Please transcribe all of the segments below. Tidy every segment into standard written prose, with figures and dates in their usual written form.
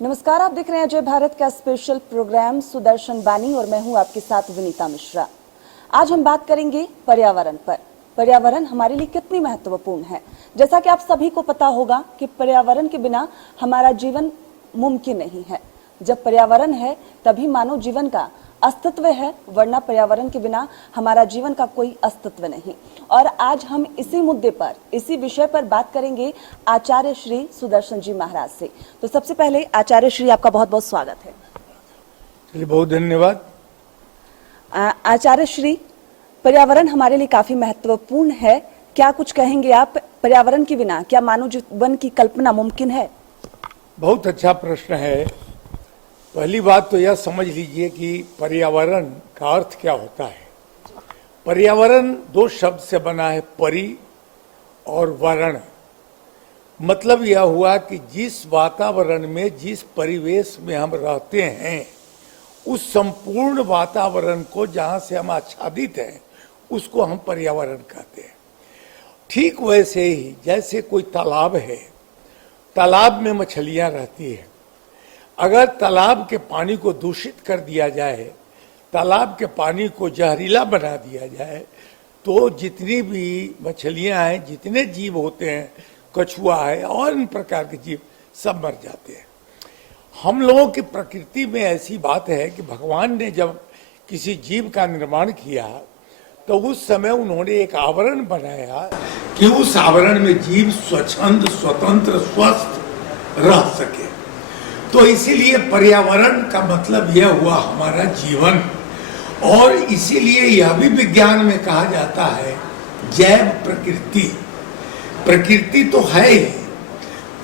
नमस्कार, आप देख रहे हैं जय भारत का स्पेशल प्रोग्राम सुदर्शन बानी और मैं हूं आपके साथ विनीता मिश्रा। आज हम बात करेंगे पर्यावरण पर। पर्यावरण हमारे लिए कितनी महत्वपूर्ण है। जैसा कि आप सभी को पता होगा कि पर्यावरण के बिना हमारा जीवन मुमकिन नहीं है। जब पर्यावरण है तभी मानव जीवन का अस्तित्व है, वरना पर्यावरण के बिना हमारा जीवन का कोई अस्तित्व नहीं। और आज हम इसी मुद्दे पर, इसी विषय पर बात करेंगे आचार्य श्री सुदर्शन जी महाराज से। तो सबसे पहले आचार्य श्री, आपका बहुत बहुत स्वागत है। चलिए, बहुत धन्यवाद। आचार्य श्री, पर्यावरण हमारे लिए काफी महत्वपूर्ण है। क्या कुछ कहेंगे आप? पर्यावरण के बिना क्या मानव जीवन की कल्पना मुमकिन है? बहुत अच्छा प्रश्न है। पहली बात तो यह समझ लीजिए कि पर्यावरण का अर्थ क्या होता है। पर्यावरण दो शब्द से बना है, परि और वरण। मतलब यह हुआ कि जिस वातावरण में, जिस परिवेश में हम रहते हैं, उस संपूर्ण वातावरण को, जहां से हम आच्छादित हैं, उसको हम पर्यावरण कहते हैं। ठीक वैसे ही जैसे कोई तालाब है, तालाब में मछलियां रहती है। अगर तालाब के पानी को दूषित कर दिया जाए, तालाब के पानी को जहरीला बना दिया जाए, तो जितनी भी मछलियां हैं, जितने जीव होते हैं, कछुआ है और इन प्रकार के जीव, सब मर जाते हैं। हम लोगों की प्रकृति में ऐसी बात है कि भगवान ने जब किसी जीव का निर्माण किया तो उस समय उन्होंने एक आवरण बनाया कि उस आवरण में जीव स्वच्छंद, स्वतंत्र, स्वस्थ रह सके। तो इसीलिए पर्यावरण का मतलब यह हुआ हमारा जीवन। और इसीलिए यह भी विज्ञान में कहा जाता है जैव प्रकृति। प्रकृति तो है ही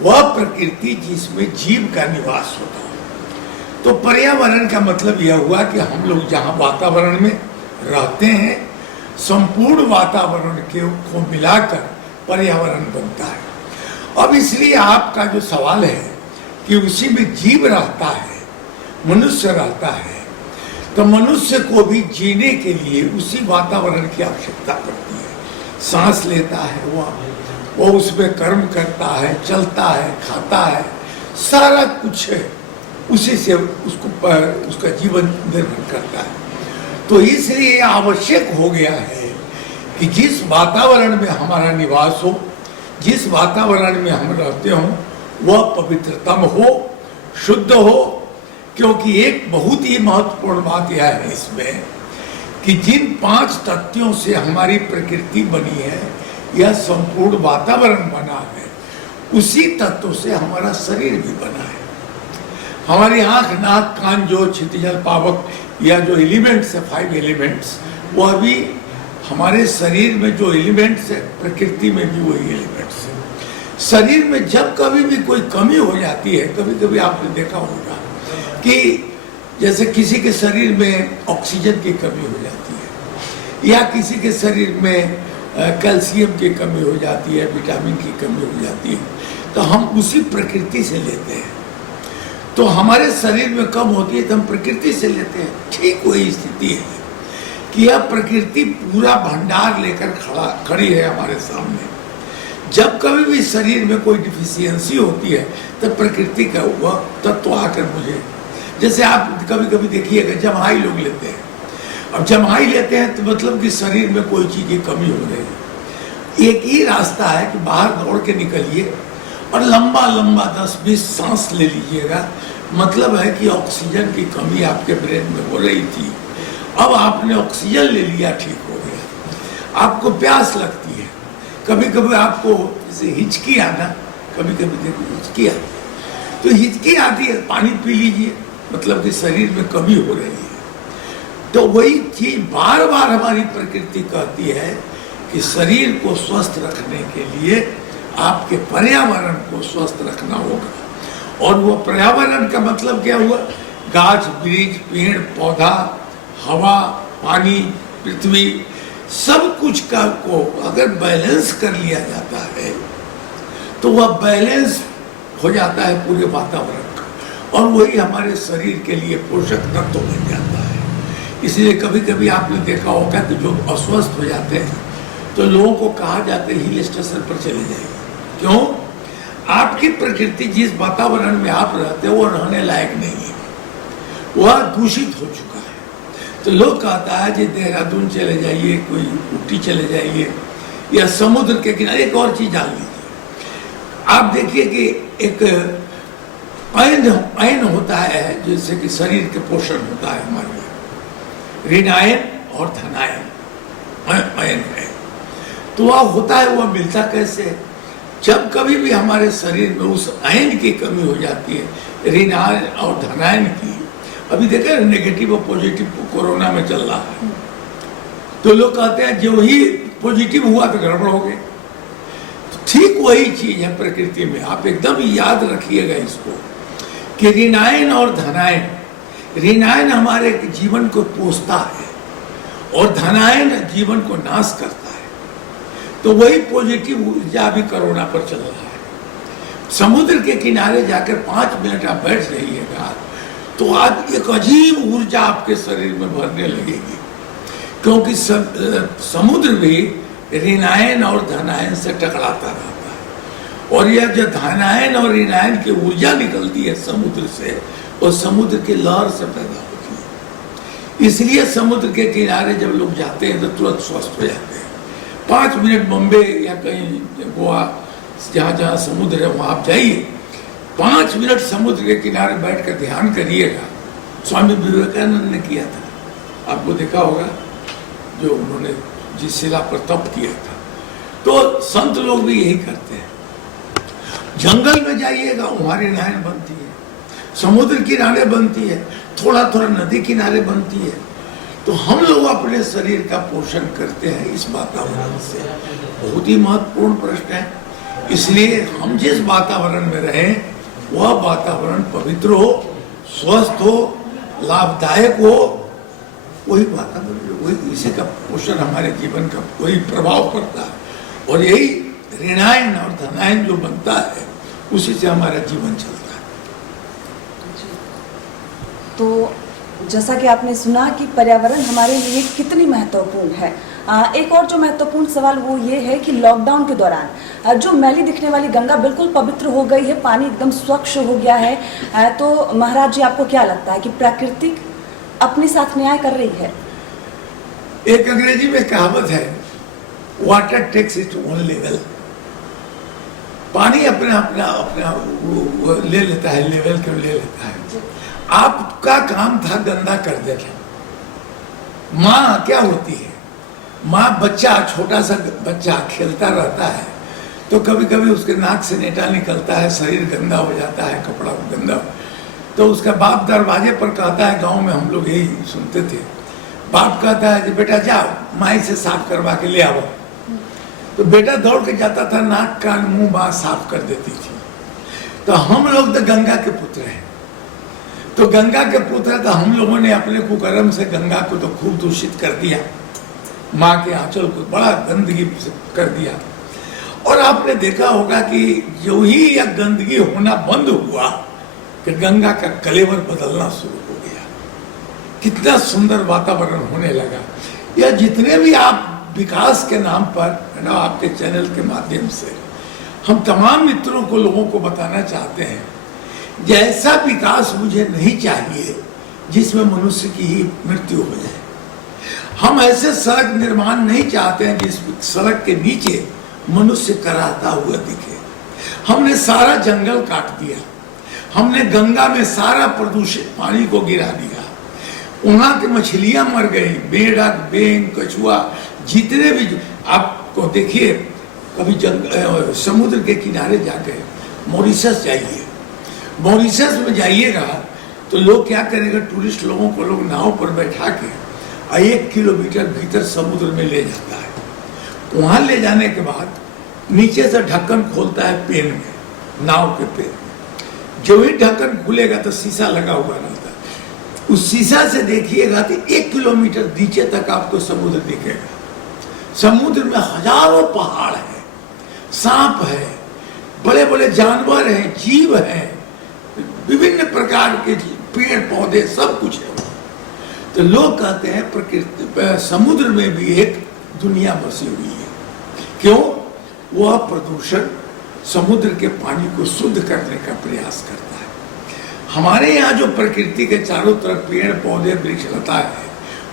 वह प्रकृति जिसमें जीव का निवास होता है। तो पर्यावरण का मतलब यह हुआ कि हम लोग जहां वातावरण में रहते हैं, संपूर्ण वातावरण को मिलाकर पर्यावरण बनता है। अब इसलिए आपका जो सवाल है कि उसी में जीव रहता है, मनुष्य रहता है, तो मनुष्य को भी जीने के लिए उसी वातावरण की आवश्यकता पड़ती है। सांस लेता है वो उसमें कर्म करता है, चलता है, खाता है, सारा कुछ है उसी से उसका जीवन निर्भर करता है। तो इसलिए आवश्यक हो गया है कि जिस वातावरण में हमारा निवास हो, जिस वातावरण में हम रहते हो, वह पवित्रतम हो, शुद्ध हो। क्योंकि एक बहुत ही महत्वपूर्ण बात यह है इसमें कि जिन 5 तत्वों से हमारी प्रकृति बनी है, यह संपूर्ण वातावरण बना है, उसी तत्वों से हमारा शरीर भी बना है। हमारी आंख, नाक, कान, जो क्षितिजल, पावक, या जो एलिमेंट्स है, 5 एलिमेंट्स, वह भी हमारे शरीर में जो एलिमेंट्स है, प्रकृति में भी वही एलिमेंट्स है। शरीर में जब कभी भी कोई कमी हो जाती है, कभी कभी आपने देखा होगा कि जैसे किसी के शरीर में ऑक्सीजन की कमी हो जाती है, या किसी के शरीर में कैल्शियम की कमी हो जाती है, विटामिन की कमी हो जाती है, तो हम उसी प्रकृति से लेते हैं। तो हमारे शरीर में कम होती है तो हम प्रकृति से लेते हैं। ठीक वही स्थिति है कि यह प्रकृति पूरा भंडार लेकर खड़ी है हमारे सामने। जब कभी भी शरीर में कोई डिफिशियंसी होती है तो प्रकृति का वह तत्व आकर मुझे, जैसे आप कभी कभी देखिएगा जमाई लोग लेते हैं। अब जमाई लेते हैं तो मतलब कि शरीर में कोई चीज की कमी हो रही है। एक ही रास्ता है कि बाहर दौड़ के निकलिए और लंबा लंबा 10-20 सांस ले लीजिएगा। मतलब है कि ऑक्सीजन की कमी आपके ब्रेन में हो रही थी, अब आपने ऑक्सीजन ले लिया, ठीक हो गया। आपको प्यास लगती है, कभी कभी आपको जैसे हिचकी आना, कभी कभी देखो हिचकी आती है, तो हिचकी आती है, पानी पी लीजिए, मतलब कि शरीर में कमी हो रही है। तो वही चीज बार बार हमारी प्रकृति कहती है कि शरीर को स्वस्थ रखने के लिए आपके पर्यावरण को स्वस्थ रखना होगा। और वो पर्यावरण का मतलब क्या हुआ? गाछ वृक्ष, पेड़ पौधा, हवा, पानी, पृथ्वी, सब कुछ का को अगर बैलेंस कर लिया जाता है तो वह बैलेंस हो जाता है पूरे वातावरण का, और वही हमारे शरीर के लिए पोषक तत्व बन जाता है। इसलिए कभी कभी आपने देखा होगा कि जो अस्वस्थ हो जाते हैं तो लोगों को कहा जाता है हिल स्टेशन पर चले जाइए। क्यों? आपकी प्रकृति जिस वातावरण में आप रहते हो वो रहने लायक नहीं है, वह दूषित हो चुका है। तो लोग कहता है जी देहरादून चले जाइए, कोई ऊटी चले जाइए या समुद्र के किनारे। एक और चीज जान लीजिए, आप देखिए कि एक अयन होता है, जैसे कि शरीर के पोषण होता है हमारे लिए, ऋणायन और धनायन अयन है। तो वह होता है, वह मिलता कैसे है? जब कभी भी हमारे शरीर में उस अयन की कमी हो जाती है, ऋणायन और धनायन की। अभी देखा नेगेटिव और पॉजिटिव कोरोना में चल रहा है, तो लोग कहते हैं जो ही पॉजिटिव हुआ तो गड़बड़ हो गए। तो ठीक वही चीज है प्रकृति में, आप एकदम याद रखिएगा इसको कि ऋणायन और धनायन, ऋणायन हमारे जीवन को पोषता है और धनायन जीवन को नाश करता है। तो वही पॉजिटिव ऊर्जा अभी कोरोना पर चल रहा है। समुद्र के किनारे जाकर 5 मिनट आप बैठ जाइएगा तो आज एक अजीब ऊर्जा आपके शरीर में भरने लगेगी, क्योंकि समुद्र भी ऋणायन और धनायन से टकराता रहता है। और यह जो धनायन और ऋणायन की ऊर्जा निकलती है समुद्र से, और समुद्र की लहर से पैदा होती है। इसलिए समुद्र के किनारे जब लोग जाते हैं तो तुरंत स्वस्थ हो जाते हैं। 5 मिनट बॉम्बे या कहीं गोवा, जहाँ जहाँ समुद्र है वहाँ आप जाइए, 5 मिनट समुद्र के किनारे बैठ कर ध्यान करिएगा। स्वामी विवेकानंद ने किया था, आपको देखा होगा, जो उन्होंने जिस शिला पर तप किया था। तो संत लोग भी यही करते हैं। जंगल में जाइएगा, वहां ऋणायन बनती है, समुद्र किनारे बनती है, थोड़ा थोड़ा नदी किनारे बनती है। तो हम लोग अपने शरीर का पोषण करते हैं इस वातावरण से। बहुत ही महत्वपूर्ण प्रश्न है। इसलिए हम जिस वातावरण में रहें वह वातावरण पवित्र हो, स्वस्थ हो, लाभदायक हो, वही वातावरण, वही इसी का पोषण हमारे जीवन का वही प्रभाव पड़ता है। और यही ऋणायन और धनायन जो बनता है उसी से हमारा जीवन चलता है। तो जैसा कि आपने सुना कि पर्यावरण हमारे लिए कितनी महत्वपूर्ण है। एक और जो महत्वपूर्ण सवाल वो ये है कि लॉकडाउन के दौरान जो मैली दिखने वाली गंगा बिल्कुल पवित्र हो गई है, पानी एकदम स्वच्छ हो गया है। तो महाराज जी, आपको क्या लगता है कि प्राकृतिक अपने साथ न्याय कर रही है? एक अंग्रेजी में कहावत है, water takes it own level. पानी अपना अपना अपना वो ले लेता है, लेवल को ले लेता है। आपका काम था गंदा कर देना। माँ क्या होती है, माँ बच्चा, छोटा सा बच्चा खेलता रहता है तो कभी कभी उसके नाक से नेटा निकलता है, शरीर गंदा हो जाता है, कपड़ा गंदा, तो उसका बाप दरवाजे पर कहता है, गांव में हम लोग यही सुनते थे, बाप कहता है कि बेटा जाओ माई से साफ करवा के ले आओ। तो बेटा दौड़ के जाता था, नाक कान मुंह माँ साफ कर देती थी। तो हम लोग तो गंगा के पुत्र हैं, तो गंगा के पुत्र तो हम लोगों ने अपने कुकर्म से गंगा को तो खूब दूषित कर दिया, माँ के आंचल को बड़ा गंदगी कर दिया। और आपने देखा होगा कि जो ही यह गंदगी होना बंद हुआ कि गंगा का कलेवर बदलना शुरू हो गया, कितना सुंदर वातावरण होने लगा। या जितने भी आप विकास के नाम पर है ना, आपके चैनल के माध्यम से हम तमाम मित्रों को, लोगों को बताना चाहते हैं, जैसा विकास मुझे नहीं चाहिए जिसमें मनुष्य की ही मृत्यु हो जाए। हम ऐसे सड़क निर्माण नहीं चाहते हैं जिस सड़क के नीचे मनुष्य कराहता हुआ दिखे। हमने सारा जंगल काट दिया, हमने गंगा में सारा प्रदूषित पानी को गिरा दिया, वहां की मछलियां मर गई, बेड़क, बेंग, कछुआ, जितने भी। आपको देखिए, कभी समुद्र के किनारे जाके मॉरिशस जाइए, मॉरिशस में जाइएगा तो लोग क्या करेंगे, टूरिस्ट लोगों को लोग नाव पर बैठा के 1 किलोमीटर भीतर समुद्र में ले जाता है। वहां ले जाने के बाद नीचे से ढक्कन खोलता है पेन में, नाव के पेन में। जो ही ढक्कन खुलेगा तो शीशा लगा हुआ रहता है, उस शीशा से देखिएगा तो 1 किलोमीटर नीचे तक आपको समुद्र दिखेगा। समुद्र में हजारों पहाड़ है, सांप है, बड़े बड़े जानवर हैं, जीव हैं, विभिन्न प्रकार के पेड़ पौधे, सब कुछ है। तो लोग कहते हैं प्रकृति, समुद्र में भी एक दुनिया बसी हुई है। क्यों? वह प्रदूषण समुद्र के पानी को शुद्ध करने का प्रयास करता है। हमारे यहाँ जो प्रकृति के चारों तरफ पेड़ पौधे वृक्ष लता है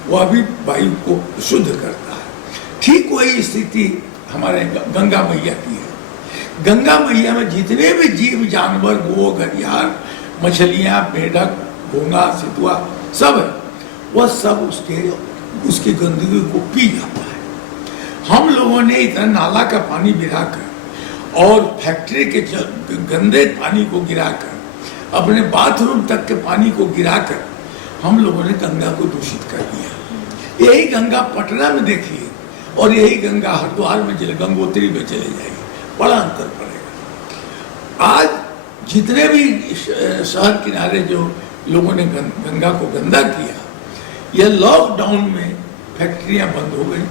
वह भी वायु को शुद्ध करता है। ठीक वही स्थिति हमारे गंगा मैया की है। गंगा मैया में जितने भी जीव जानवर, गो, घड़ियाल, मछलियां, मेढक, घोंगा, सितुआ सब है, वह सब उसकी गंदगी को पी जाता है। हम लोगों ने इतना नाला का पानी गिराकर और फैक्ट्री के गंदे पानी को गिराकर, अपने बाथरूम तक के पानी को गिराकर हम लोगों ने गंगा को दूषित कर दिया। यही गंगा पटना में देखिए और यही गंगा हरिद्वार में चले, गंगोत्री में चले जाएगी, बड़ा अंतर पड़ेगा। आज जितने भी शहर किनारे जो लोगों ने गंगा को गंदा किया, यह लॉकडाउन में फैक्ट्रियां बंद हो गई,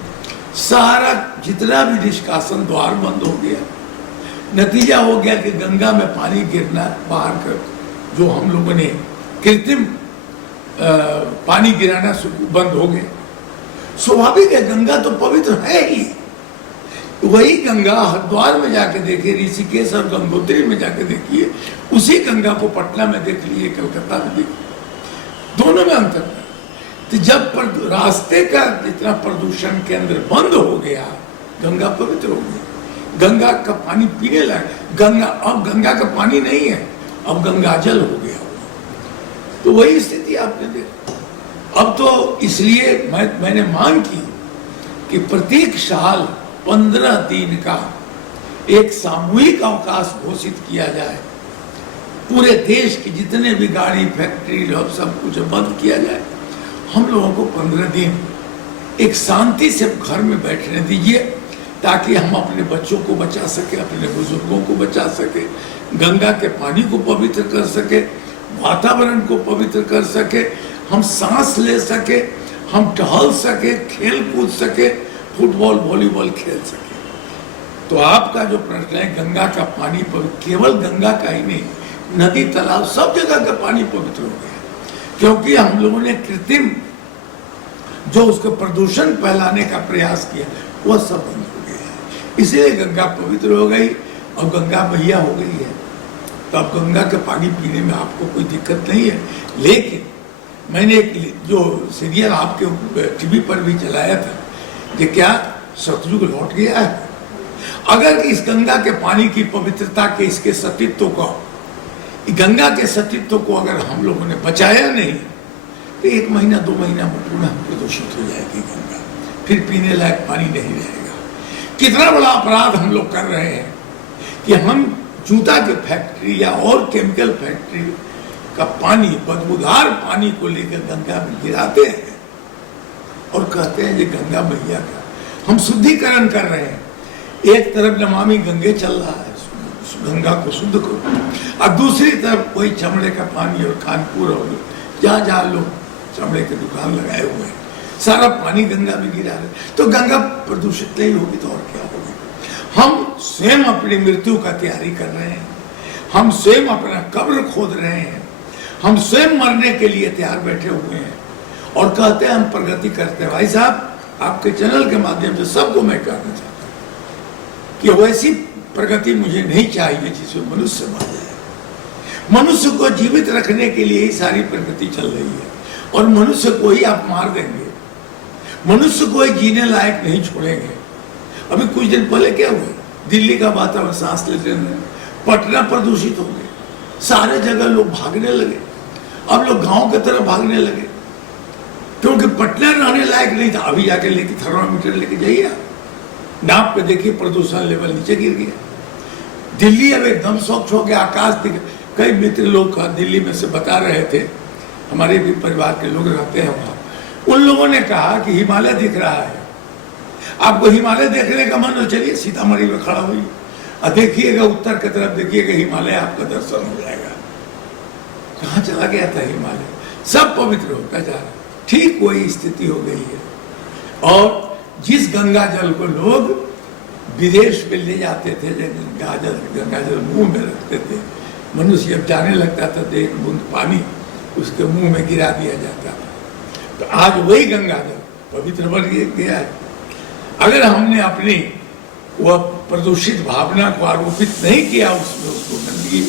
सारा जितना भी निष्कासन द्वार बंद हो गया। नतीजा हो गया कि गंगा में पानी गिरना बाहर कर, जो हम लोगों ने कृत्रिम पानी गिराना बंद हो गए। स्वाभाविक है, गंगा तो पवित्र है ही। वही गंगा हरिद्वार में जाके देखिए, ऋषिकेश और गंगोत्री में जाके देखिए, उसी गंगा को पटना में देख लीजिए, कलकत्ता में देखिए, दोनों में अंतर है। तो जब रास्ते का जितना प्रदूषण केंद्र बंद हो गया, गंगा पवित्र हो गई। गंगा का पानी पीने लगा। गंगा अब गंगा का पानी नहीं है, अब गंगा जल हो गया। तो वही स्थिति आपने देखा। अब तो इसलिए मैंने मांग की कि प्रत्येक साल 15 दिन का एक सामूहिक अवकाश घोषित किया जाए। पूरे देश की जितने भी गाड़ी, फैक्ट्री, सब कुछ बंद किया जाए। हम लोगों को 15 दिन एक शांति से घर में बैठने दीजिए, ताकि हम अपने बच्चों को बचा सके, अपने बुजुर्गों को बचा सके, गंगा के पानी को पवित्र कर सके, वातावरण को पवित्र कर सके, हम सांस ले सके, हम टहल सके, खेल कूद सके, फुटबॉल, वॉलीबॉल खेल सके। तो आपका जो प्रश्न है, गंगा का पानी पवित्र, केवल गंगा का ही नहीं, नदी, तालाब, सब जगह का पानी पवित्र हो गया, क्योंकि हम लोगों ने कृत्रिम जो उसको प्रदूषण फैलाने का प्रयास किया, वह सब बंद हो गया है। इसलिए गंगा पवित्र हो गई और गंगा मैया हो गई है। तो अब गंगा का पानी पीने में आपको कोई दिक्कत नहीं है। लेकिन मैंने एक जो सीरियल आपके टीवी पर भी चलाया था कि क्या सतयुग लौट गया है। अगर इस गंगा के पानी की पवित्रता के, इसके सतीत्व को, गंगा के सतीत्व को अगर हम लोगों ने बचाया नहीं, तो 1 महीना 2 महीना में पुनः प्रदूषित हो जाएगी गंगा, फिर पीने लायक पानी नहीं रहेगा। कितना बड़ा अपराध हम लोग कर रहे हैं कि हम जूता के फैक्ट्री या और केमिकल फैक्ट्री का पानी, बदबूदार पानी को लेकर गंगा में गिराते हैं और कहते हैं ये गंगा मैया का हम शुद्धिकरण कर रहे हैं। एक तरफ नमामि गंगे चल रहा है, गंगा को शुद्ध करो, और दूसरी तरफ कोई चमड़े का पानी और कानपुर और जहाँ जहाँ लोग चमड़े के दुकान लगाए हुए हैं, सारा पानी गंगा में गिरा रहे। तो गंगा प्रदूषित नहीं होगी तो और क्या होगी। हम स्वयं अपनी मृत्यु का तैयारी कर रहे हैं, हम स्वयं अपना कब्र खोद रहे हैं, हम स्वयं मरने के लिए तैयार बैठे हुए हैं और कहते हैं हम प्रगति करते हैं। भाई साहब, आपके चैनल के माध्यम से सबको मैं कहना चाहता हूँ कि वैसी प्रगति मुझे नहीं चाहिए जिसमें मनुष्य मर जाए। मनुष्य को जीवित रखने के लिए ही सारी प्रगति चल रही है, और मनुष्य को ही आप मार देंगे, मनुष्य को ही जीने लायक नहीं छोड़ेंगे। अभी कुछ दिन पहले क्या हुआ, दिल्ली का वातावरण सांस लेते हैं, पटना प्रदूषित हो गए, सारे जगह लोग भागने लगे। अब लोग गांव की तरफ भागने लगे क्योंकि पटना रहने लायक नहीं था। अभी जाके लेके थर्मामीटर लेके जाइए, आप नाप पे देखिए, प्रदूषण लेवल नीचे गिर गया। दिल्ली अब एकदम स्वच्छ हो गया, आकाश दिख। कई मित्र लोग दिल्ली में से बता रहे थे, हमारे भी परिवार के लोग रहते हैं वहाँ, उन लोगों ने कहा कि हिमालय दिख रहा है। आपको हिमालय देखने का मन हो, चलिए सीतामढ़ी में खड़ा हुई और देखिएगा, उत्तर की तरफ देखिएगा, हिमालय आपका दर्शन हो जाएगा। कहाँ चला गया था हिमालय, सब पवित्र होता जा रहा। ठीक वही स्थिति हो गई है। और जिस गंगा जल को लोग विदेश में ले जाते थे, गंगा जल मुंह में रखते थे, मनुष्य जब जाने लगता था तो एक बूंद पानी उसके मुंह में गिरा दिया जाता था। तो आज वही गंगा जल पवित्र बन गया है। अगर हमने अपनी वह प्रदूषित भावना को आरोपित नहीं किया, उसमें उसको गंदगी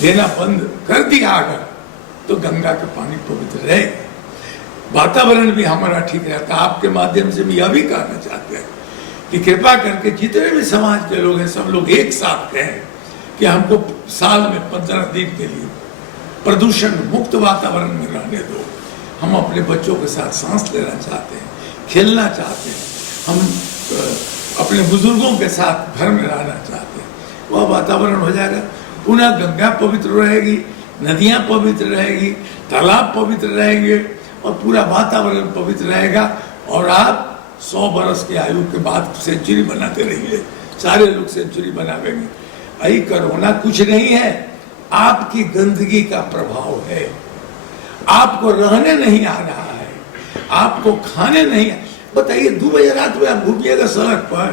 देना बंद कर दिया अगर, तो गंगा का पानी पवित्र रहेगा, वातावरण भी हमारा ठीक रहता। आपके माध्यम से भी यह भी कहना चाहते हैं कि कृपा करके जितने भी समाज के लोग हैं सब लोग एक साथ कहें कि हमको साल में 15 दिन के लिए प्रदूषण मुक्त वातावरण में रहने दो। हम अपने बच्चों के साथ सांस लेना चाहते हैं, खेलना चाहते हैं, हम अपने बुजुर्गों के साथ घर में रहना चाहते हैं, वह वातावरण हो जाएगा। पुनः गंगा पवित्र रहेगी, नदियां पवित्र रहेगी, तालाब पवित्र रहेंगे और पूरा वातावरण पवित्र रहेगा। और आप 100 बरस की आयु के बाद सेंचुरी बनाते रहिए, सारे लोग सेंचुरी बनावेंगे। अभी कोरोना कुछ नहीं है, आपकी गंदगी का प्रभाव है। आपको रहने नहीं आ रहा है, आपको खाने नहीं। बताइए 2 बजे रात में आप घूमिएगा सड़क पर,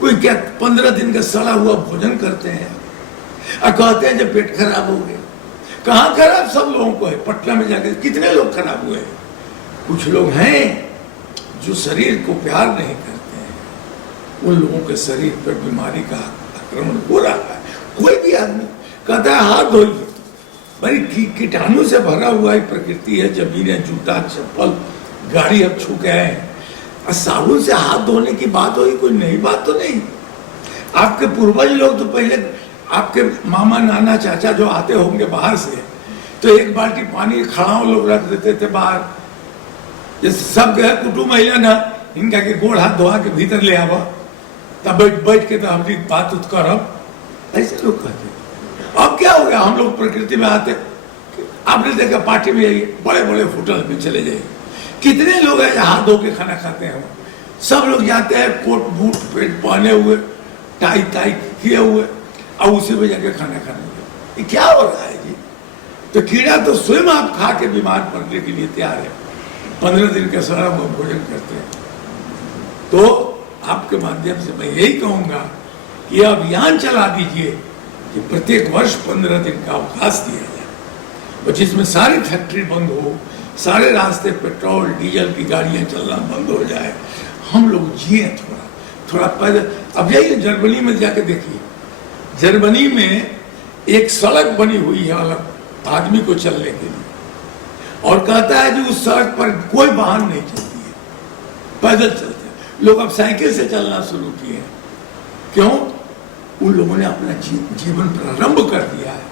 कोई क्या 15 दिन का सड़ा हुआ भोजन करते हैं और कहते हैं जब पेट खराब हो गया। कहाँ खराब? सब लोगों को है। पटना में जाकर कितने लोग खराब हुए हैं? कुछ लोग हैं जो शरीर को प्यार नहीं करते हैं, उन लोगों के शरीर पर बीमारी का आक्रमण हो रहा है। कोई भी आदमी कहता है हाथ धोइए, भाई कीटाणु से भरा हुआ ही प्रकृति है। जमीनें, जूता, चप्पल, गाड़ी अब छू गए हैं और साबुन से हाथ धोने की बात होगी, कोई नई बात तो नहीं। आपके पूर्वज लोग तो पहले, आपके मामा, नाना, चाचा जो आते होंगे बाहर से, तो 1 बाल्टी पानी खड़ाओ लोग रख देते थे बाहर। जैसे सब गए कुटुंब महिला ना, इनका के गोड़ हाथ धोआ के भीतर ले आवा, तब बैठ के तो हमारी बात उत करब, ऐसे लोग कहते। अब क्या हो गया? हम लोग प्रकृति में आते, आपने देखा पार्टी में जाइए, बड़े बड़े होटल में चले जाइए, कितने लोग हैं हाथ धो के खाना खाते हैं। सब लोग जाते हैं कोट बूट पेट पहने हुए, टाई टाई किए हुए, और उसी में जाके खाना खाने लगे। ये क्या हो रहा है जी? तो कीड़ा तो स्वयं आप खा के बीमार पड़ने के लिए तैयार है, 15 दिन का सड़ा हुआ भोजन करते हैं। तो आपके माध्यम से मैं यही कहूंगा कि अभियान चला दीजिए कि प्रत्येक वर्ष 15 दिन का अवकाश दिया जाए, और जिसमें सारी फैक्ट्री बंद हो, सारे रास्ते पेट्रोल डीजल की गाड़ियां चलना बंद हो जाए, हम लोग जिए थोड़ा पैदल। अब जाइए जर्मनी में जाके देखिए, जर्मनी में एक सड़क बनी हुई है अलग आदमी को चलने के लिए, और कहता है कि उस सड़क पर कोई वाहन नहीं चलती है, पैदल चलते हैं लोग। अब साइकिल से चलना शुरू किए। क्यों? उन लोगों ने अपना जीवन प्रारंभ कर दिया है।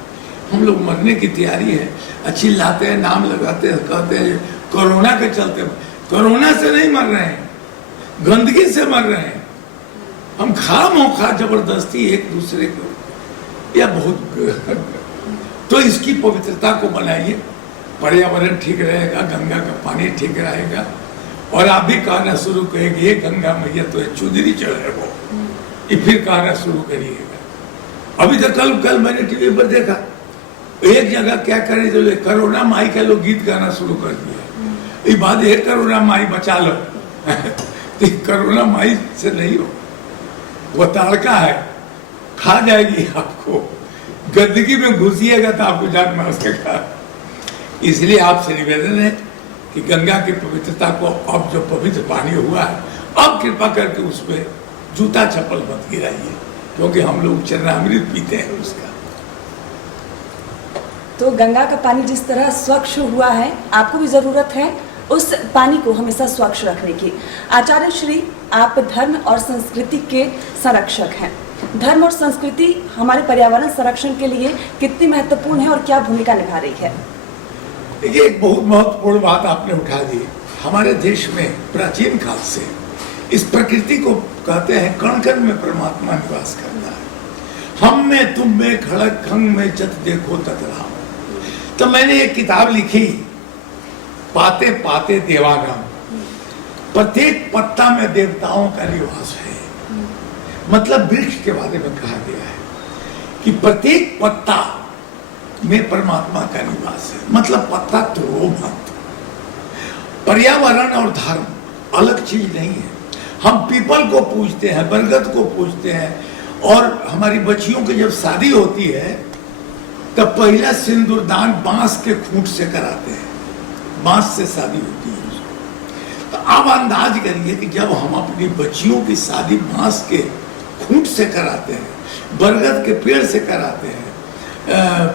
हम लोग मरने की तैयारी है, अच्छी लाते हैं, नाम लगाते हैं, कहते हैं कोरोना के चलते। कोरोना से नहीं मर रहे हैं, गंदगी से मर रहे हैं। हम खामोखा जबरदस्ती एक दूसरे को, या बहुत तो इसकी पवित्रता को बनाइए, पर्यावरण ठीक रहेगा, गंगा का पानी ठीक रहेगा। और आप भी कहना शुरू करेंगे गंगा मैया तो चुदरी चढ़े हो, ये फिर कहना शुरू करिएगा। अभी तो कल मैंने टीवी पर देखा, एक जगह क्या करे, जो करोना माई के लोग गीत गाना शुरू कर दिया। ये बात है, करोना माई बचा लो तो करोना माई से नहीं हो, वो ताड़का है, खा जाएगी आपको। गंदगी में घुसिएगा तो आपको जानना उसका। इसलिए आपसे निवेदन है कि गंगा की पवित्रता को, अब जो पवित्र पानी हुआ है, अब कृपा करके उसमें जूता चप्पल मत गिराइए, क्योंकि हम लोग चरणामृत पीते हैं उसका। तो गंगा का पानी जिस तरह स्वच्छ हुआ है, आपको भी जरूरत है उस पानी को हमेशा स्वच्छ रखने की। आचार्य श्री, आप धर्म और संस्कृति के संरक्षक हैं। धर्म और संस्कृति हमारे पर्यावरण संरक्षण के लिए कितनी महत्वपूर्ण है और क्या भूमिका निभा रही है? ये एक बहुत महत्वपूर्ण बात आपने उठा दी। हमारे देश में प्राचीन काल से इस प्रकृति को कहते हैं कण कण में परमात्मा निवास करता है। हम में, तुम में, खड़क खंग में जत देखो तत राम। तो मैंने एक किताब लिखी, पाते पाते देवागम। प्रत्येक पत्ता में देवताओं का निवास है। मतलब वृक्ष के बारे में कहा गया है कि प्रत्येक पत्ता में परमात्मा का निवास है। मतलब पत्ता तो मत। पर्यावरण और धर्म अलग चीज नहीं है। हम पीपल को पूजते हैं, बरगद को पूजते हैं, और हमारी बच्चियों की जब शादी होती है तब पहला सिंदूरदान बांस के खूंट से कराते हैं, बांस से शादी होती है। तो आप अंदाज करिए कि जब हम अपनी बच्चियों की शादी बांस के खूंट से कराते हैं, बरगद के पेड़ से कराते हैं,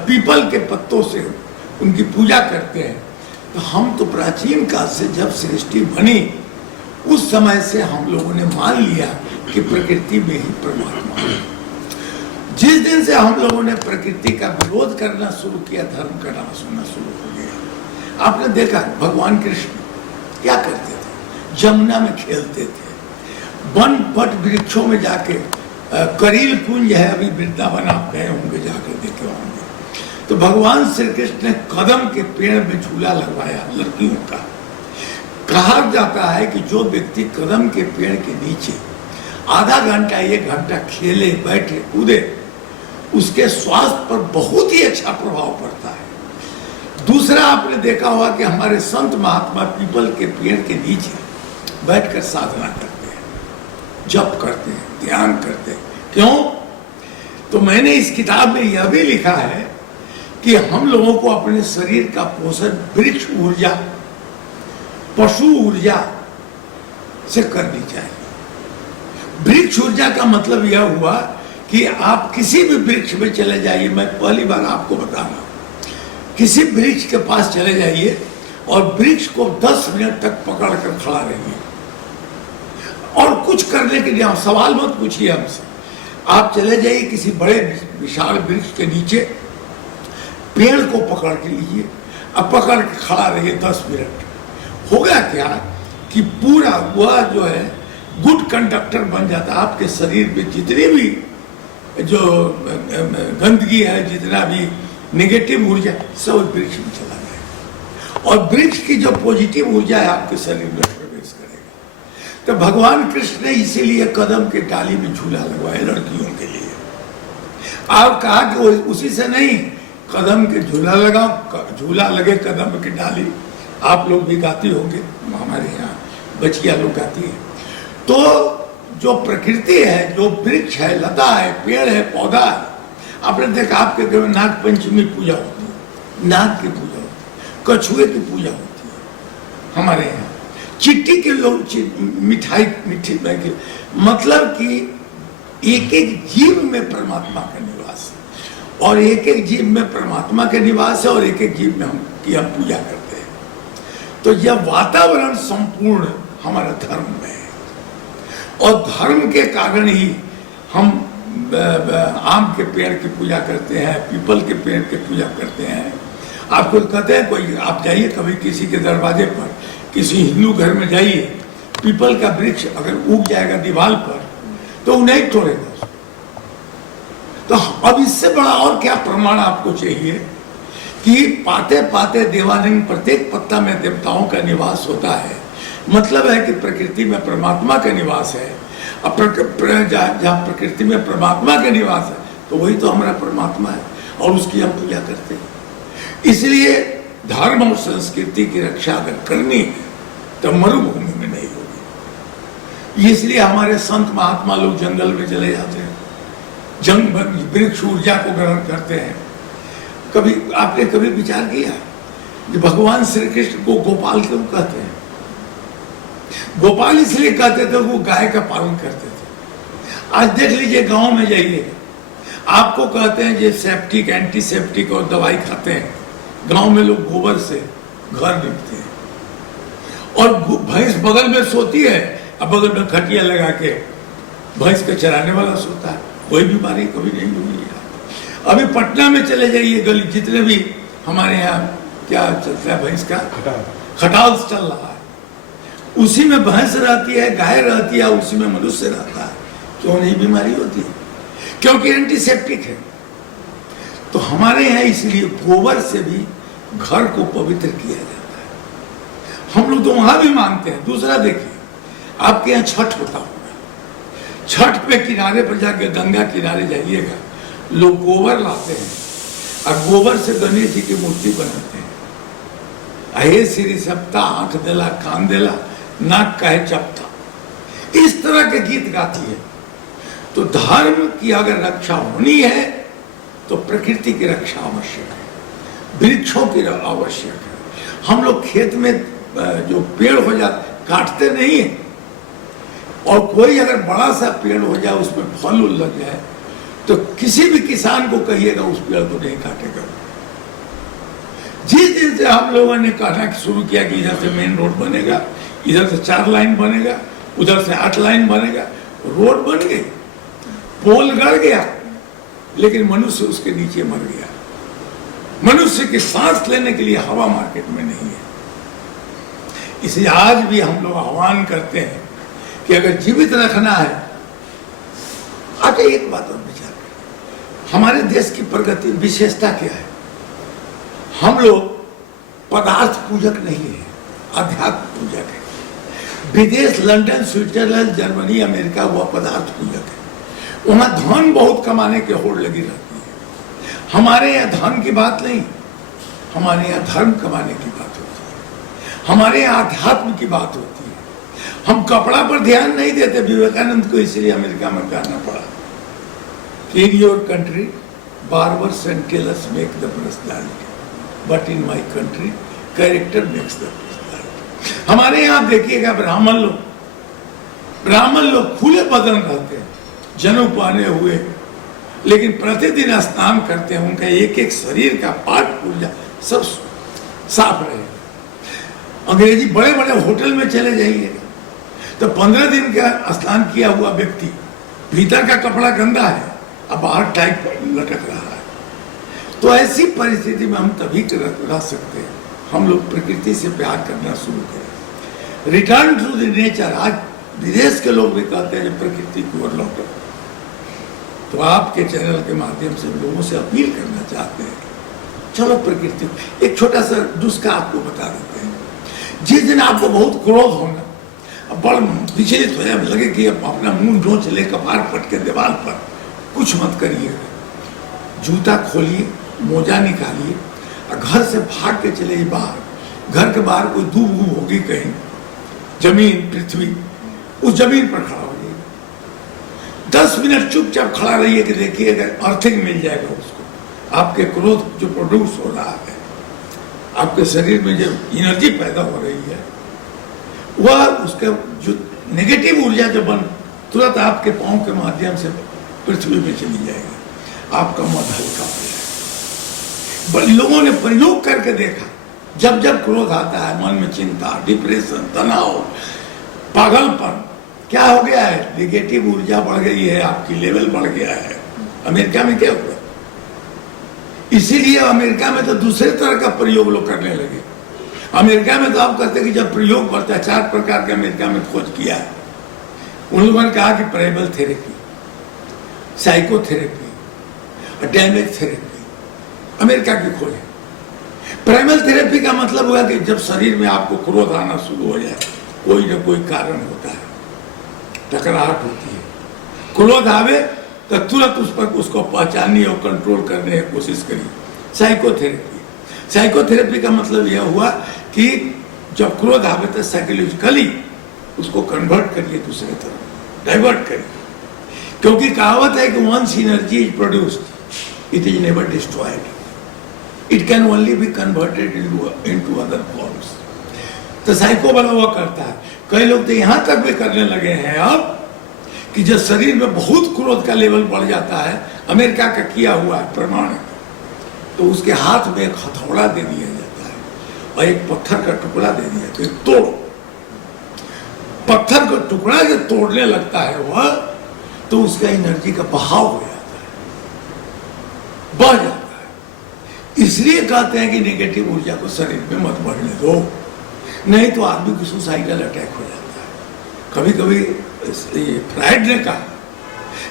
पीपल के पत्तों से उनकी पूजा करते हैं। तो हम तो प्राचीन काल से जब सृष्टि बनी उस समय से हम लोगों ने मान लिया कि प्रकृति में ही परमात्मा है। जिस दिन से हम लोगों ने प्रकृति का विरोध करना शुरू किया, धर्म का नाश होना शुरू हो गया। आपने देखा भगवान कृष्ण क्या करते थे, जमुना में खेलते थे, वन पट वृक्षों में जाके, करील कुंज है अभी वृंदावन आप गए होंगे, जाकर देखे होंगे, तो भगवान श्री कृष्ण ने कदम के पेड़ में झूला लगवाया लड़कियों का। कहा जाता है कि जो व्यक्ति कदम के पेड़ के नीचे आधा घंटा 1 घंटा खेले, बैठे, कूदे, उसके स्वास्थ्य पर बहुत ही अच्छा प्रभाव पड़ता है। दूसरा आपने देखा होगा कि हमारे संत महात्मा पीपल के पेड़ के नीचे बैठकर साधना करते हैं, जप करते हैं, ध्यान करते हैं। क्यों? तो मैंने इस किताब में यह भी लिखा है कि हम लोगों को अपने शरीर का पोषण वृक्ष ऊर्जा, पशु ऊर्जा से करनी चाहिए। वृक्ष ऊर्जा का मतलब यह हुआ कि आप किसी भी वृक्ष में चले जाइए, मैं पहली बार आपको बता रहा हूं, किसी वृक्ष के पास चले जाइए और वृक्ष को 10 मिनट तक पकड़कर खड़ा रहिए और कुछ करने के लिए सवाल मत पूछिए हमसे। आप चले जाइए किसी बड़े विशाल वृक्ष के नीचे, पेड़ को पकड़ के लीजिए, अब पकड़ के खड़ा रहिए 10 मिनट। होगा क्या कि पूरा वह जो है गुड कंडक्टर बन जाता है। आपके शरीर में जितनी भी जो गंदगी है, जितना भी नेगेटिव ऊर्जा, सब वृक्ष में चला जाएगा और वृक्ष की जो पॉजिटिव ऊर्जा है आपके शरीर में प्रवेश करेगा। तो भगवान कृष्ण ने इसीलिए कदम के डाली में झूला लगवाया लड़कियों के लिए। आप कहा कि उसी से नहीं, कदम के झूला लगाओ, झूला लगे कदम के डाली। आप लोग भी गाती होंगे, हमारे यहाँ बचिया लोग गाती है। तो जो प्रकृति है, जो वृक्ष है, लता है, पेड़ है, पौधा है, आपने देखा आपके घर में नाग पंचमी पूजा होती है, नाग की पूजा होती है, कछुए की पूजा होती है। हमारे यहाँ चिट्टी के लोग मिठाई मीठी मतलब कि एक एक जीव में परमात्मा का निवास है और एक एक जीव में परमात्मा का निवास है और एक एक जीव में हम पूजा करते हैं। तो यह वातावरण संपूर्ण हमारा धर्म में है और धर्म के कारण ही हम आम के पेड़ की पूजा करते हैं, पीपल के पेड़ की पूजा करते हैं। आपको कहते हैं कोई, आप जाइए कभी किसी के दरवाजे पर, किसी हिंदू घर में जाइए, पीपल का वृक्ष अगर उग जाएगा दीवार पर तो नहीं तोड़ेगा। तो अब इससे बड़ा और क्या प्रमाण आपको चाहिए कि पाते पाते देवालिंग, प्रत्येक पत्ता में देवताओं का निवास होता है। मतलब है कि प्रकृति में परमात्मा का निवास है। अब जहाँ प्रकृति में परमात्मा का निवास है तो वही तो हमारा परमात्मा है और उसकी हम पूजा करते हैं। इसलिए धर्म और संस्कृति की रक्षा अगर करनी है तो मरुभूमि में नहीं होगी। इसलिए हमारे संत महात्मा लोग जंगल में चले जाते हैं, वृक्ष ऊर्जा को ग्रहण करते हैं। कभी आपने कभी विचार किया कि भगवान श्री कृष्ण को गोपाल क्यों कहते हैं? गोपाल इसलिए कहते थे वो गाय का पालन करते थे। आज देख लीजिए गांव में जाइए, आपको कहते हैं जो सेप्टिक, एंटीसेप्टिक और दवाई खाते हैं, गांव में लोग गोबर से घर लिपते हैं और भैंस बगल में सोती है, अब बगल में खटिया लगा के भैंस को चराने वाला सोता है। कोई बीमारी कभी नहीं हुई। अभी पटना में चले जाइए, गली जितने भी हमारे यहाँ क्या चलता है, भैंस का खटाल चल रहा है, उसी में भैंस रहती है, गाय रहती है, उसी में मनुष्य रहता है। क्यों नहीं बीमारी होती है? क्योंकि एंटीसेप्टिक है। तो हमारे यहाँ इसलिए गोबर से भी घर को पवित्र किया जाता है। हम लोग तो वहां भी मानते हैं। दूसरा देखिए, आपके यहाँ छठ होता होगा, छठ पे किनारे पर जाके गंगा किनारे जाइएगा, लोग गोबर लाते हैं और गोबर से गणेश जी की मूर्ति बनाते हैं। अहे श्री सप्ता, आंख देला, कान देला, नाक कहे चपता, इस तरह के गीत गाती है। तो धर्म की अगर रक्षा होनी है तो प्रकृति की रक्षा आवश्यक है, वृक्षों की आवश्यक है। हम लोग खेत में जो पेड़ हो जाते काटते नहीं है, और कोई अगर बड़ा सा पेड़ हो जाए, उसमें फल लग जाए, तो किसी भी किसान को कहिएगा उस पेड़ को नहीं काटेगा। जिस दिन से हम लोगों ने कहना शुरू किया कि इधर से मेन रोड बनेगा, इधर से 4 लाइन बनेगा, उधर से 8 लाइन बनेगा, रोड बन गई, पोल गड़ गया, लेकिन मनुष्य उसके नीचे मर गया। मनुष्य की सांस लेने के लिए हवा मार्केट में नहीं है। इसलिए आज भी हम लोग आह्वान करते हैं कि अगर जीवित रखना है, आगे एक बात और विचार करें, हमारे देश की प्रगति विशेषता क्या है? हम लोग पदार्थ पूजक नहीं है, अध्यात्म पूजक है। विदेश, लंदन, स्विट्जरलैंड, जर्मनी, अमेरिका हुआ पदार्थ पूजक है। वहां धन बहुत कमाने की होड़ लगी रहती है। हमारे यहाँ धन की बात नहीं, हमारे यहाँ धर्म कमाने की बात होती है, हमारे यहाँ अध्यात्म की बात होती है। हम कपड़ा पर ध्यान नहीं देते। विवेकानंद को इसलिए अमेरिका में कहना पड़ा, in your country barbers and tailors make the personality, but in my country character makes the personality. हमारे यहाँ देखिएगा, ब्राह्मण लोग खुले बदन रहते हैं, जनेऊ पहने हुए, लेकिन प्रतिदिन स्नान करते हैं, उनका एक एक शरीर का पार्ट पूजा सब साफ रहे। अंग्रेजी बड़े बड़े होटल में चले जाइएगा तो 15 दिन का स्नान किया हुआ व्यक्ति, भीतर का कपड़ा गंदा है, अब बाहर टाइट लटक रहा है। तो ऐसी परिस्थिति में हम तभी रह सकते हैं, हम लोग प्रकृति से प्यार करना शुरू करें। Return to the nature. आज विदेश के लोग भी कहते हैं प्रकृति की ओर लौटो। तो आपके चैनल के माध्यम से लोगों से अपील करना चाहते हैं, चलो प्रकृति। एक छोटा सा नुस्खा आपको बता देते हैं। जिस दिन आपको बहुत क्रोध होना, बड़ विचलित हो जाए, लगे कि अपना मुंह नोच ले, कपार पट के दीवार पर, कुछ मत करिएगा। जूता खोलिए, मोजा निकालिए और घर से भाग के चले बाहर। घर के बाहर कोई दूब वूब होगी कहीं, जमीन, पृथ्वी, उस जमीन पर खड़ा होइए। 10 मिनट चुपचाप खड़ा रहिए कि देखिए अगर अर्थिंग मिल जाएगा उसको। आपके क्रोध जो प्रोड्यूस हो रहा है, आपके शरीर में जो एनर्जी पैदा हो रही है, वह उसके जो नेगेटिव ऊर्जा जो बन तुरंत आपके पांव के माध्यम से पृथ्वी में चली जाएगी, आपका मन हल्का हो जाएगा। लोगों ने प्रयोग करके देखा, जब जब क्रोध आता है, मन में चिंता, डिप्रेशन, तनाव, पागलपन, क्या हो गया है? नेगेटिव ऊर्जा बढ़ गई है, आपकी लेवल बढ़ गया है। अमेरिका में क्या हुआ? इसीलिए अमेरिका में तो दूसरे तरह का प्रयोग लोग करने लगे। अमेरिका में तो आप कहते हैं कि जब प्रयोग बढ़ता है, 4 प्रकार के अमेरिका में खोज किया है। उन लोगों ने कहा कि प्राइमल थेरेपी, साइकोथेरेपी और डैमेज थेरेपी अमेरिका की खोज है। प्राइमल थेरेपी का मतलब हुआ कि जब शरीर में आपको क्रोध आना शुरू हो जाए, कोई ना कोई कारण होता है, टकराहट होती है, क्रोध आवे तो तुरंत उस पर उसको पहचानिए और कंट्रोल करने की कोशिश करिए। साइकोथेरेपी का मतलब यह हुआ कि जब क्रोध आवे तो साइकोलॉजिकली उसको कन्वर्ट करिए, दूसरे तरफ डाइवर्ट करिए। क्योंकि कहावत है कि once energy is produced it is never destroyed, it can only be converted into other forms. तो साइको वाला वो करता है। कई लोग तो यहां तक भी करने लगे हैं अब कि जब शरीर में बहुत क्रोध का लेवल बढ़ जाता है, अमेरिका का किया हुआ है प्रमाण, तो उसके हाथ में एक हथौड़ा दे दिया जाता है और एक पत्थर का टुकड़ा दे दिया, तो तोड़। पत्थर का टुकड़ा जब तोड़ने लगता है वह, तो उसका एनर्जी का बहाव हो जाता है, बढ़ जाता है। इसलिए कहते हैं कि नेगेटिव ऊर्जा को शरीर में मत बढ़ने दो, नहीं तो आदमी को सुसाइडल अटैक हो जाता है। कभी कभी फ्राइड ने कहा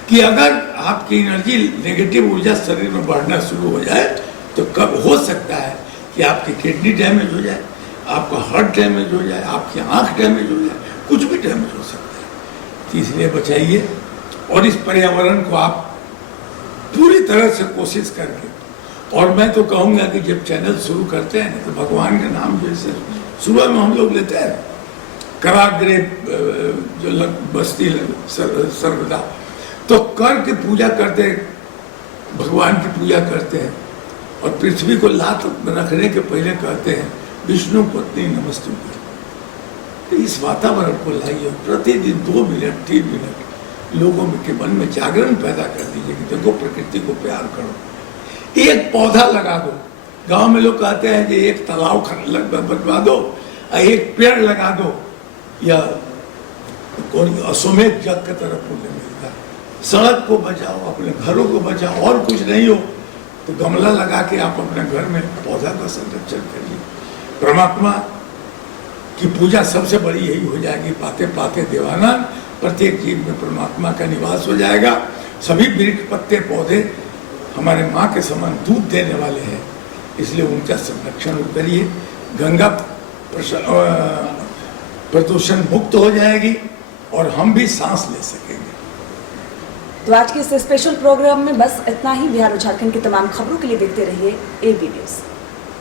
कि अगर आपकी एनर्जी, नेगेटिव ऊर्जा शरीर में बढ़ना शुरू हो जाए तो कब हो सकता है कि आपकी किडनी डैमेज हो जाए, आपका हार्ट डैमेज हो जाए, आपकी आंख डैमेज हो जाए, कुछ भी डैमेज हो सकता है। तो इसलिए बचाइए और इस पर्यावरण को आप पूरी तरह से कोशिश करके, और मैं तो कहूँगा कि जब चैनल शुरू करते हैं तो भगवान का नाम जैसे सुबह में हम लोग लेते हैं, कराग्रे जो बस्ती सर्वदा, तो कर की पूजा करते हैं, भगवान की पूजा करते हैं, और पृथ्वी को लात रखने के पहले कहते हैं विष्णु पत्नी नमस्तुभ्यं। तो इस वातावरण को लाइए, प्रतिदिन 2 मिनट 3 मिनट लोगों के मन में जागरण पैदा कर दीजिए कि देखो प्रकृति को प्यार करो, एक पौधा लगा दो। गांव में लोग कहते हैं कि एक तालाब बनवा दो, एक पेड़ लगा दो, या कौन अश्वमेध जग की तरफ पुण्य मिलता है। सड़क को बचाओ, अपने घरों को बचाओ, और कुछ नहीं हो तो गमला लगा के आप अपने घर में पौधा का संरक्षण करिए। परमात्मा की पूजा सबसे बड़ी यही हो जाएगी, पाते पाते देवाना, प्रत्येक जीव में परमात्मा का निवास हो जाएगा। सभी वृक्ष पत्ते पौधे हमारे माँ के समान दूध देने वाले हैं, इसलिए उनका संरक्षण करिए। गंगा प्रदूषण मुक्त हो जाएगी और हम भी सांस ले सकेंगे। तो आज के इस स्पेशल प्रोग्राम में बस इतना ही। बिहार और झारखंड की तमाम खबरों के लिए देखते रहिए AB न्यूज़।